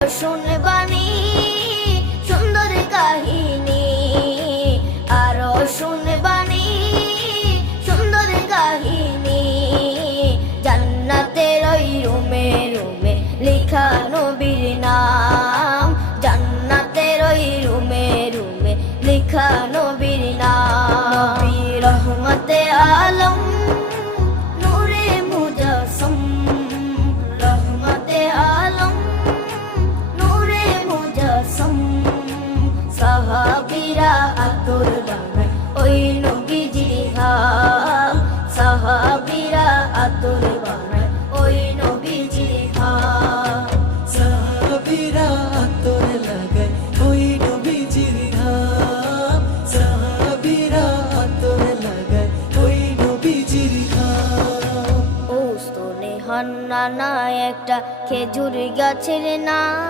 শুনবানি সুন্দর কাহিনী, আরো শুনবানি সুন্দর কাহিনী। জান্নাতের ওই রুমে রুমে লেখা নবীর নাম, জান্নাতের ওই রুমে রুমে লেখা নবীর নাম। নবী রহমতে আলম নূরে মুজাসসম, রহমতে আলম নূরে মুজাসসম। সাহাবীরা আতর বানায় ওই নবীজির ঘাম, সাহাবীরা আতর বানায় ওই নবীজির ঘাম। সাহাবীরা আতর লাগায় ওই নবীজির ঘাম, সাহাবীরা আতর লাগায় ওই নবীজির ঘাম। ও স্তনে হান্নানা একটা খেজুর গাছের নাম।